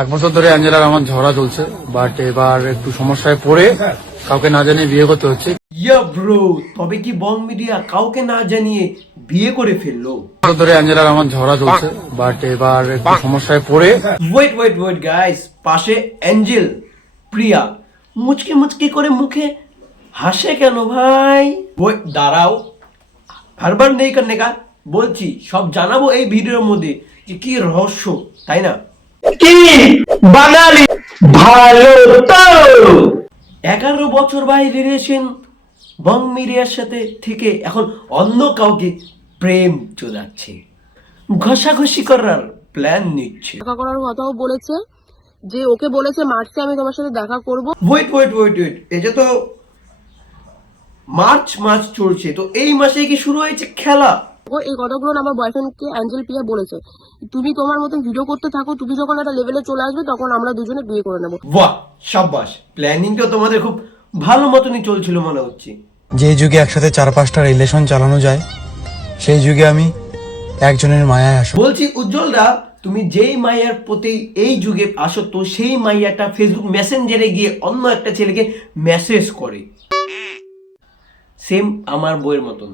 এক বছর ধরে অ্যাঞ্জেলার আমার ঝগড়া চলছে, বাট এবার একটু সমস্যায় পড়ে কাউকে না জানিয়ে বিয়ে করতে হচ্ছে। ইয়া ব্রো, তবে কি বং মিডিয়া কাউকে না জানিয়ে বিয়ে করে ফেললো? বছর ধরে অ্যাঞ্জেলার আমার ঝগড়া চলছে, বাট এবার একটু সমস্যায় পড়ে ওয়েট গাইস, পাশে অ্যাঞ্জেল প্রিয়া মুচকি মুচকি করে মুখে হাসে কেন ভাই? ওই দাঁড়াও, হারবার নেই করনে কা, বলছি সব জানাবো এই ভিডিওর মধ্যে যে কি রহস্য, তাই না? কি বাঙালি ভালো তো 11 বছর ভাই রিলেশন বং মিডিয়ার সাথে থেকে এখন অন্য কাউকে প্রেম চলাচ্ছে, ঘষাঘষি করার প্ল্যান নিচ্ছে। দেখা করার কথাও বলেছে, যে ওকে বলেছে মার্চে আমি তোমার সাথে দেখা করব। ওয়েট, এটা তো মার্চ চলছে, তো এই মাসে কি শুরু হয়েছে খেলা? ও এই কথাগুলো না আমার বয়ফ্রেন্ডকে অ্যাঞ্জেল প্রিয়া বলেছে, তুমি তোমার মতো ভিডিও করতে থাকো, তুমি যখন একটা লেভেলে চলে আসবে তখন আমরা দুজনে বিয়ে করে নেবো। বাহ, সাব্বাস, প্ল্যানিংটা তোমাদের খুব ভালো মতনই চলছিল মনে হচ্ছে। যে যুগে একসাথে 4-5টা রিলেশন চালানো যায়, সেই যুগে আমি একজনের মায়ায় আসি। বলছি উজ্জ্বলদা, তুমি যেই মাইয়ার প্রতি এই যুগে আসক্ত, সেই মাইয়াটা ফেসবুক মেসেঞ্জারে গিয়ে অন্য একটা ছেলেকে মেসেজ করে, সেম আমার বইয়ের মতন।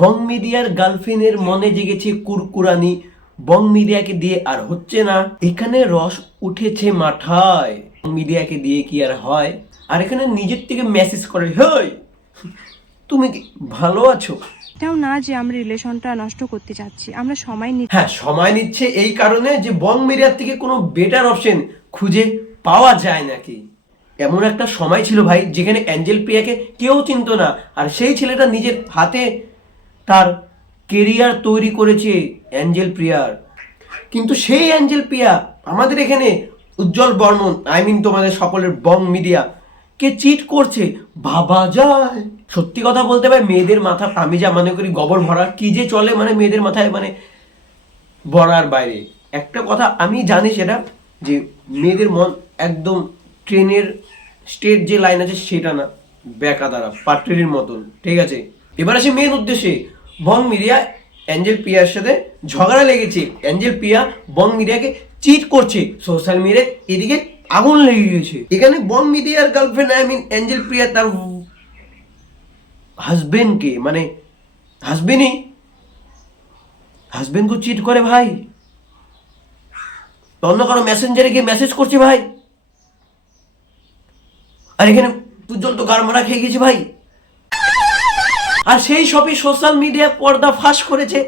বং মিডিয়ার গার্লফ্রেন্ডের মনে জেগেছে কুরকুরানি, বং মিডিয়াকে দিয়ে আর হচ্ছে না, এখানে রস উঠেছে মাথায়। বং মিডিয়াকে দিয়ে কি আর হয়? আর এখানে নিজের থেকে মেসেজ করে, হেই তুমি কি ভালো আছো? এটাও না যে আমরা রিলেশনটা নষ্ট করতে চাচ্ছি, আমরা সময় নিচ্ছি। হ্যাঁ, সময় নিচ্ছে এই কারণে যে বং মিডিয়ার থেকে কোনো বেটার অপশন খুঁজে পাওয়া যায় নাকি। এমন একটা সময় ছিল ভাই যেখানে অ্যাঞ্জেল প্রিয়াকে কেউ চিনতো না, আর সেই ছেলেটা নিজের হাতে তার কেরিয়ার তৈরি করেছে অ্যাঞ্জেল প্রিয়ার। কিন্তু সেই অ্যাঞ্জেল প্রিয়া আমাদের এখানে উজ্জ্বল বর্মন, তোমাদের সকলের বং মিডিয়া কে চিট করছে, ভাবা যায়? সত্যি কথা বলতে ভাই, মেয়েদের মাথা, আমি যা মনে করি গোবর ভরা, কি যে চলে মানে মেয়েদের মাথায়, মানে বলার বাইরে। একটা কথা আমি জানি, সেটা যে মেয়েদের মন একদম ট্রেনের স্টেট যে লাইন আছে সেটা না, বেকা দ্বারা পাট্রির মতন, ঠিক আছে? এবার আসে মেন উদ্দেশ্যে। বং মিডিয়া অ্যাঞ্জেল প্রিয়ার সাথে ঝগড়া লেগেছে, অ্যাঞ্জেল প্রিয়া বং মিডিয়াকে চিট করছে, সোশ্যাল মিডিয়ায় এদিকে আগুন লেগে গেছে। এখানে বং মিডিয়ার গার্লফ্রেন্ড অ্যাঞ্জেল প্রিয়া তার হাজবেন্ডকে, মানে হাজবেন্ডকে চিট করে ভাই, অন্য কারো মেসেঞ্জারে গিয়ে মেসেজ করছে ভাই। আর এখানে উজ্জ্বল তো গার মারা খেয়ে গেছে ভাই। আর সেই সবই সোশ্যাল মিডিয়া পর্দা ফাঁস করেছে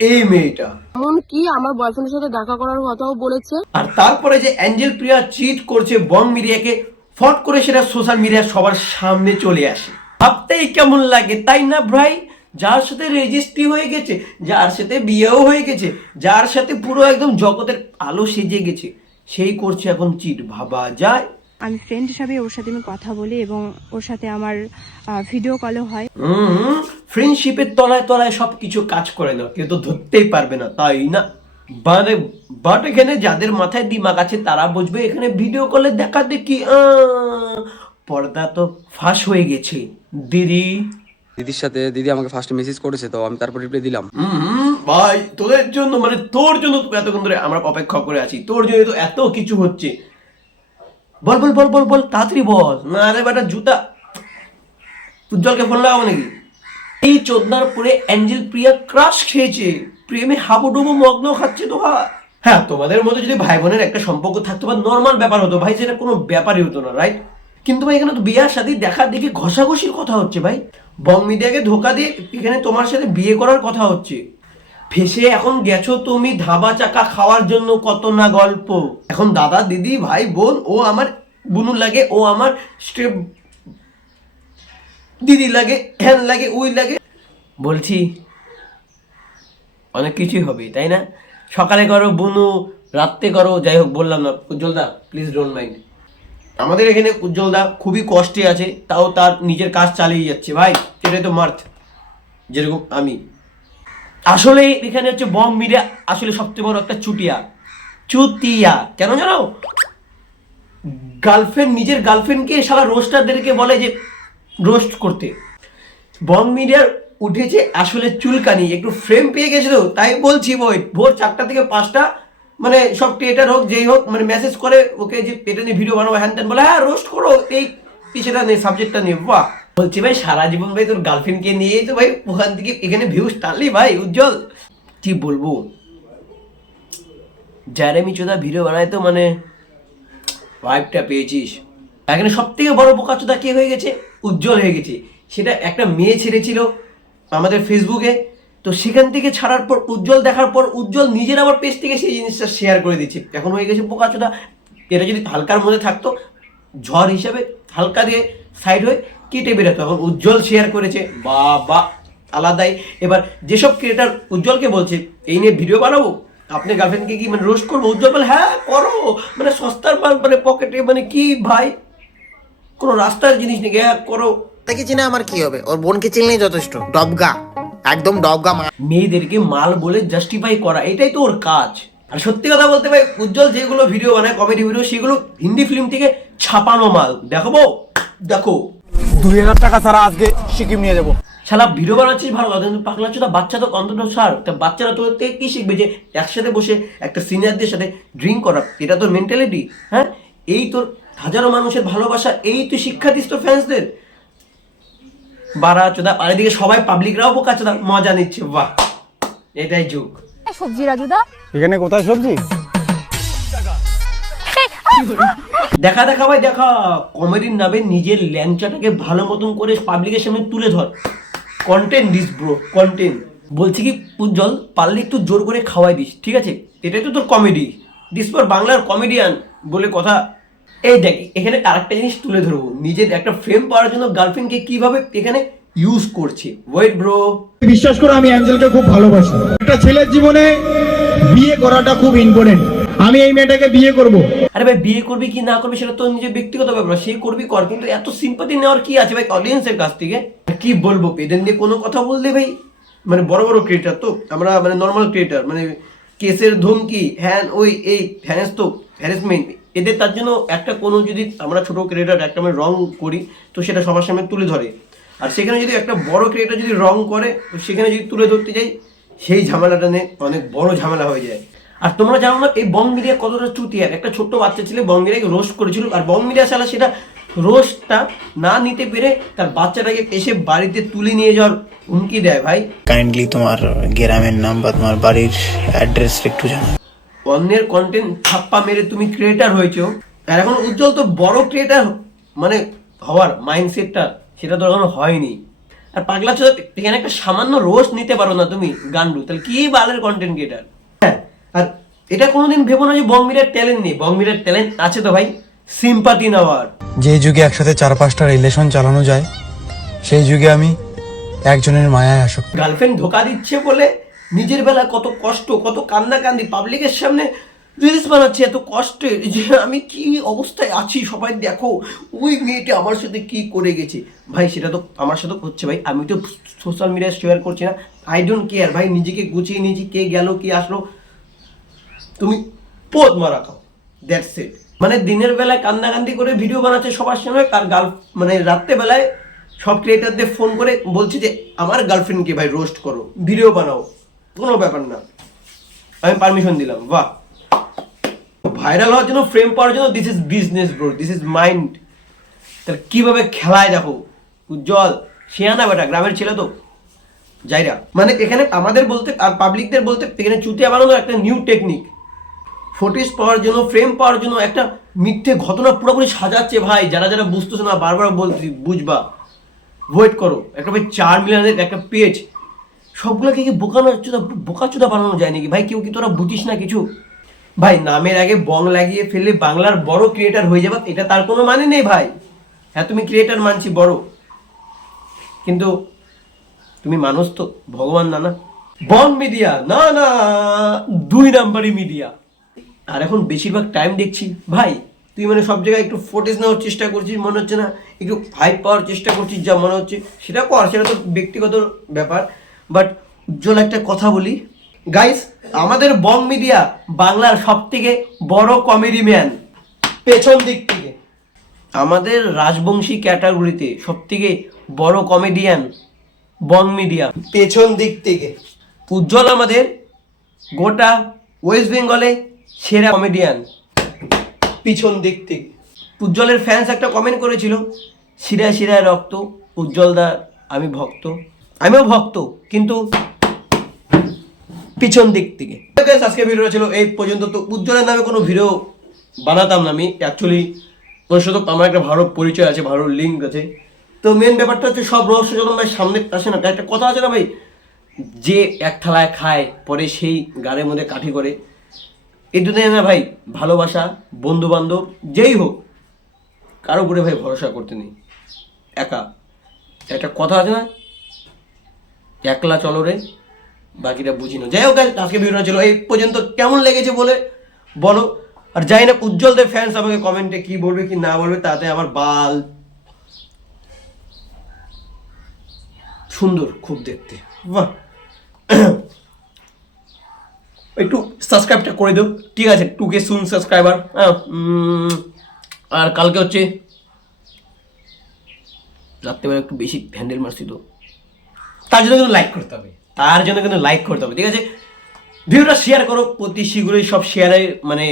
এই মেয়েটা। এমনকি আমার বয়ফ্রেন্ডের সাথে দেখা করার কথাও বলেছে। আর তারপরে যে অ্যাঞ্জেল প্রিয়া চিট করছে বং মিডিয়াকে, ফট করে সেটা সোশ্যাল মিডিয়া সবার সামনে চলে আসে। ভাবতেই কেমন লাগে, তাই না ভাই? যার সাথে রেজিস্ট্রি হয়ে গেছে, যার সাথে বিয়েও হয়ে গেছে, যার সাথে পুরো একদম জগতের আলো সেজে গেছে, সেই করছে এখন চিট, ভাবা যায়? আমি ফ্রেন্ড হিসাবে ওর সাথে আমি কথা বলি এবং ওর সাথে আমার ভিডিও কলও হয়। ফ্রেন্ডশিপের তলায় তলায় সবকিছু কাজ করে না, কেউ তো ধরতেই পারবে না, তাই না? বাট এখানে যাদের মাথায় দিমাগ আছে তারা বুঝবে, এখানে ভিডিও কলে দেখা দেখি পর্দা তো ফাঁস হয়ে গেছে। দিদির সাথে দিদি আমাকে ফার্স্ট মেসেজ করেছে, তো আমি তারপর রিপ্লাই দিলাম। ভাই তোদের জন্য, মানে তোর জন্য এতক্ষণ ধরে আমরা অপেক্ষা করে আছি, তোর জন্য তো এত কিছু হচ্ছে। বল বল বল বল বল তাড়াতাড়ি বল। না রে বেটা, জুতা উজ্জ্বলকে ফোন লাগাবো নাকি? এই চোদনার পরে অ্যাঞ্জেল প্রিয়া ক্রাশ খেয়েছে, প্রেমে হাবুডুবু মগ্ন খাচ্ছে তো ভাই। হ্যাঁ, তোমাদের মধ্যে যদি ভাই বোনের একটা সম্পর্ক থাকতো বা নর্মাল ব্যাপার হতো ভাই, সেটা কোনো ব্যাপারই হতো না, রাইট? কিন্তু ভাই এখানে তো বিয়ার সাথে দেখা দেখি ঘষাঘষির কথা হচ্ছে ভাই। বং মিডিয়াকে ধোকা দিয়ে এখানে তোমার সাথে বিয়ে করার কথা হচ্ছে। ফেসে এখন গেছো তুমি ধাবা চাকা খাওয়ার জন্য, কত না গল্প। এখন দাদা দিদি ভাই বোন, ও আমার বুনু লাগে, ও আমার স্টেপ দিদি লাগে, হ্যান লাগে, উই লাগে, বলছি অনেক কিছুই হবে, তাই না? সকালে করো বুনু, রাত্রে করো, যাই হোক বললাম না। উজ্জ্বলদা প্লিজ ডোন্ট মাইন্ড। আমাদের এখানে উজ্জ্বলদা খুবই কষ্টে আছে, তাও তার নিজের কাজ চালিয়ে যাচ্ছে ভাই, সেটাই তো মার্থ, যেরকম আমি। আসলে এখানে হচ্ছে বং মিডিয়া আসলে সবচেয়ে বড় একটা চুতিয়া কেন জানো? গার্লফ্রেন্ড নিজের গার্লফ্রেন্ডকে সারা রোস্টারদেরকে বলে যে রোস্ট করতে। বং মিডিয়ার উঠেছে আসলে চুলকানি, একটু ফ্রেম পেয়ে গেছিল, তাই বলছি ভোর 4টা থেকে 5টা মানে সব ক্রিয়েটার হোক যেই হোক মানে মেসেজ করে ওকে যে এটা নিয়ে ভিডিও বানাবো হ্যান ত্যান, বলে হ্যাঁ রোস্ট করো এই বিষয়টা নিয়ে সাবজেক্টটা নিয়ে। বাহ, বলছি ভাই সারা জীবন ভাই তোর গার্লফ্রেন্ডকে নিয়েই তো ভাই ওখান থেকে এখানে ভিউজ টানলি ভাই উজ্জ্বল। কি বলবো, জ্যারেমি চোদা ভিডিও বানায় তো মানে ভাইবটা পেয়েছিস। এখানে সব থেকে বড় বোকাচোদা কে হয়ে গেছে, উজ্জ্বল হয়ে গেছে। সেটা একটা মেয়ে ছেড়েছিল আমাদের ফেসবুকে, তো সেখান থেকে ছাড়ার পর উজ্জ্বল দেখার পর উজ্জ্বল নিজের আবার পেজ থেকে সেই জিনিসটা শেয়ার করে দিচ্ছে, এখন হয়ে গেছে বোকাচোদা। এটা যদি হালকার মধ্যে থাকতো ঝড় হিসাবে হালকা দিয়ে সাইড হয়ে কেটে বেরোতো, এখন উজ্জ্বল শেয়ার করেছে, বাবা আলাদাই। এবার যেসব ক্রিয়েটার উজ্জ্বলকে বলছে এই নিয়ে ভিডিও বানাবো আপনি গার্লফ্রেন্ডকে কি মানে রোস্ট করবো, উজ্জ্বল বলে হ্যাঁ করো, মানে সস্তার মাল মানে পকেটে, মানে কি ভাই কোনো রাস্তার জিনিস নেই, হ্যাঁ করো। তাকে চিনে আমার কি হবে, ওর বোনকে চিনলেই যথেষ্ট। ডবগা, একদম ডবগা। মেয়েদেরকে মাল বলে জাস্টিফাই করা, এটাই তো ওর কাজ। আর সত্যি কথা বলতে ভাই উজ্জ্বল যেগুলো ভিডিও বানায় কমেডি ভিডিও, সেগুলো হিন্দি ফিল্ম থেকে ছাপানো মাল। দেখাবো, দেখো 2000 টাকা ছাড়া আজকে সিকিম নিয়ে যাবো। শালা ভিডিও বানাচ্ছিস ভালো কথা, কিন্তু পাগলা চোদা বাচ্চা তো অন্তত সার, তা বাচ্চারা তোর থেকে কি শিখবে যে একসাথে বসে একটা সিনিয়রদের সাথে ড্রিঙ্ক করা, এটা তোর মেন্টালিটি? হ্যাঁ, এই তোর হাজারো মানুষের ভালোবাসা, এই তুই শিক্ষা দিস তোর ফ্যান্সদের। বারা চোদা, আর এদিকে সবাই পাবলিকরাও বোকা চোদা মজা নিচ্ছে, বাহ এটাই যুগ। সবজি রাজুদা, এখানে কোথায় সবজি? দেখা দেখা ভাই দেখা, কমেডির নামে নিজের ল্যাংচাটাকে ভালো মতন করে পাবলিকের সামনে তুলে ধর, কন্টেন্ট দিস ব্রো, কন্টেন্ট। বলছি কি উজ্জ্বল, পারলে একটু জোর করে খাওয়াই দিস, ঠিক আছে? এটাই তো তোর কমেডি, দিস পর বাংলার কমেডিয়ান বলে কথা। এই দেখ এখানে আরেকটা জিনিস তুলে ধরবো, নিজের একটা ফ্রেম পাওয়ার জন্য গার্লফ্রেন্ডকে কিভাবে এখানে ইউজ করছে। ওয়েট ব্রো, বিশ্বাস করো আমি অ্যাঞ্জেলকে খুব ভালোবাসি। একটা ছেলের জীবনে বিয়ে করাটা খুব ইম্পর্টেন্ট। আমি এই মেয়েটাকে বিয়ে করব। আরে ভাই বিয়ে করবি কি না করবি সেটা তোর নিজের ব্যক্তিগত ব্যাপার, সে করবি কর, কিন্তু এত সিম্পাথি নেওয়ার কি আছে ভাই অডিয়েন্সের কাছ থেকে? কি বলবো, এদের নিয়ে কোনো কথা বললে ভাই মানে বড় বড় ক্রিয়েটার তো আমরা মানে নর্মাল ক্রিয়েটার, মানে কেসের ধমকি হ্যান ওই এই হ্যারেস তো হ্যারাসমেন্ট এদের, তার জন্য একটা কোনো যদি আমরা ছোট ক্রিয়েটার একটা মানে রং করি তো সেটা সবার সামনে তুলে ধরে, আর সেখানে যদি একটা বড় ক্রিয়েটার যদি রং করে তো সেখানে যদি তুলে ধরতে যাই সেই ঝামেলাটা নিয়ে অনেক বড় ঝামেলা হয়ে যায়। আর তোমরা জানো না এই বং মিডিয়া কতটা চুতিয়ার, একটা ছোট্ট বাচ্চা ছেলে বং মিডিয়াকে রোস্ট করেছিল, আর বং মিডিয়া শালা সেটা রোস্টটা না নিতে পেরে তার বাচ্চাটাকে এসে বাড়িতে তুলে নিয়ে যাওয়ার হুমকি দেয়। ভাই কাইন্ডলি তোমার গ্রামের নাম বা তোমার বাড়ির অ্যাড্রেস একটু জানাও। অন্যের কন্টেন্ট ছাপ্পা মেরে তুমি ক্রিয়েটার হয়েছো, আর এখন উজ্জ্বল তো বড় ক্রিয়েটার মানে হওয়ার মাইন্ডসেটটা সেটা তো এখনো হয়নি। আর পাগলা চোদা এখানে একটা সামান্য রোস্ট নিতে পারো না তুমি গান্ডু, তাহলে কি বালের কন্টেন্ট ক্রিয়েটার? হ্যাঁ, আর এটা কোনোদিন ভেবো না যে বং মিডিয়ার ট্যালেন্ট নেই, বং মিডিয়ার ট্যালেন্ট আছে তো ভাই, সিম্পাথি নেওয়ার। যে যুগে একসাথে 4-5টা রিলেশন চালানো যায়, সেই যুগে আমি একজনের মায়ায় আসক্ত। গার্লফ্রেন্ড ধোকা দিচ্ছে বলে নিজের বেলা কত কষ্ট, কত কান্না কান্দি, পাবলিকের সামনে রিলস বানাচ্ছে এত কষ্টে যে আমি কি অবস্থায় আছি সবাই দেখো, ওই মেয়েটা আমার সাথে কি করে গেছে। ভাই সেটা তো আমার সাথে হচ্ছে ভাই, আমি তো সোশ্যাল মিডিয়ায় শেয়ার করছি না, আই ডোন্ট কেয়ার ভাই, নিজেকে গুছিয়ে নিয়েছি, কে গেল কে আসলো তুমি পোদ মারা খাও, দ্যাটস ইট। মানে দিনের বেলায় কান্নাকান্দি করে ভিডিও বানাচ্ছে সবার সামনে, আর মানে রাত্রেবেলায় সব ক্রিয়েটারদের ফোন করে বলছে যে আমার গার্লফ্রেন্ডকে ভাই রোস্ট করো, ভিডিও বানাও, কোনো ব্যাপার না, আমি পারমিশন দিলাম। বাহ, ভাইরাল হওয়ার জন্য ফ্রেম পাওয়ার জন্য this is business bro, this is mind. তাহলে কিভাবে খেলায় দেখো উজ্জ্বল, শিয়ানা বেটা গ্রামের ছেলে তো যাইরা, মানে এখানে আমাদের বলতে আর পাবলিকদের বলতে এখানে চুতিয়া বানানোর একটা নিউ টেকনিক, ফোটেজ পাওয়ার জন্য ফ্রেম পাওয়ার জন্য একটা মিথ্যে ঘটনা পুরোপুরি সাজাচ্ছে ভাই। যারা যারা বুঝতেছে না বারবার বলছি বুঝবা, ওয়েট করো। একটা ভাই 4 মিলিয়নের একটা পেজ, সবগুলোকে কি বোকাচোদা বানানো যায় নাকি ভাই? কেউ কি তোরা বুঝিস না কিছু? ভাই নামের আগে বং লাগিয়ে ফেললে বাংলার বড় ক্রিয়েটার হয়ে যাবে, এটা তার কোনো মানে নেই ভাই। হ্যাঁ তুমি ক্রিয়েটার মানছি বড়, কিন্তু তুমি মানুষ তো, ভগবান না। না বং মিডিয়া না, না 2 নাম্বারই মিডিয়া। আর এখন বেশিরভাগ টাইম দেখছি ভাই তুই মানে সব জায়গায় একটু ফুটেজ নেওয়ার চেষ্টা করছিস মনে হচ্ছে না, একটু হাইপ পাওয়ার চেষ্টা করছিস যা মনে হচ্ছে, সেটা কর, সেটা তো ব্যক্তিগত ব্যাপার। বাট উজ্জ্বল একটা কথা বলি গাইস, আমাদের বং মিডিয়া বাংলার সব থেকে বড় কমেডি ম্যান পেছন দিক থেকে, আমাদের রাজবংশী ক্যাটাগরিতে সব থেকে বড় কমেডিয়ান বং মিডিয়া পেছন দিক থেকে। উজ্জ্বল আমাদের গোটা ওয়েস্ট বেঙ্গলে সেরা কমেডিয়ান পিছন দিক থেকে। উজ্জ্বলের ফ্যান্স একটা কমেন্ট করেছিল, শিরায় শিরায় রক্ত, উজ্জ্বলদা আমি ভক্ত, আমিও ভক্ত, কিন্তু পিছন দিক থেকে। আজকে ভিডিওটা ছিল এই পর্যন্ত। তো উজ্জ্বলের নামে কোনো ভিডিও বানাতাম না আমি, অ্যাকচুয়ালি ওর সাথে আমার একটা ভালো পরিচয় আছে, ভালো লিঙ্ক আছে। তো মেন ব্যাপারটা হচ্ছে সব রহস্য যখন ভাই সামনে আসে না, একটা কথা আছে না ভাই, যে এক থালায় খায় পরে সেই গাড়ির মধ্যে কাঠি করে। এই দুনিয়ায় না ভাই ভালোবাসা, বন্ধু বান্ধব যেই হোক, কারো উপরে ভাই ভরসা করতে নেই, একা। একটা কথা আছে না, একলা চলো রে, বাকিটা বুঝি না। যাই হোক আজকে ভিডিওটা ছিল এই পর্যন্ত। কেমন লেগেছে বলে বলো। আর জানি না উজ্জ্বলদের ফ্যান্স আমাকে কমেন্টে কি বলবে কি না বলবে, তাতে আমার বাল। সুন্দর খুব দেখতে, বাহ। একটু সাবস্ক্রাইবটা করে দাও, ঠিক আছে? 2K সুন সাবস্ক্রাইবার। হ্যাঁ, আর কালকে হচ্ছে রাত্রেবেলা একটু বেশি হ্যান্ডেল মারছি, তো তার জন্য কিন্তু লাইক করতে হবে, ঠিক আছে? ভিডিওটা শেয়ার করো অতি শীঘ্রই, সব শেয়ারে মানে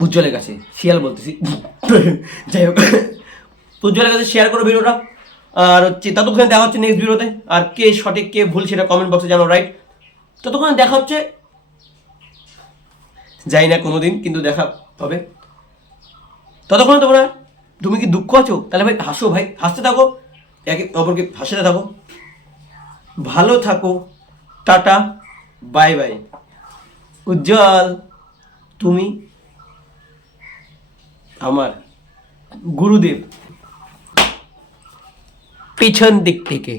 উজ্জ্বলের কাছে, শিয়াল বলতেছি, যাই হোক, উজ্জ্বলের কাছে শেয়ার করো ভিডিওটা। আর হচ্ছে ততক্ষণে দেখা হচ্ছে নেক্সট ভিডিওতে। আর কে সঠিক কে ভুল সেটা কমেন্ট বক্সে জানো, রাইট? ততক্ষণে দেখা হচ্ছে, যাই না কোনোদিন, কিন্তু দেখা হবে। ততক্ষণে তোমরা, তুমি কি দুঃখ আছো তাহলে ভাই হাসো, ভাই হাসতে থাকো, একে অপরকে হাসতে থাকো, ভালো থাকো, টাটা, বাই বাই। উজ্জ্বল তুমি আমার গুরুদেব পিছন দিক থেকে।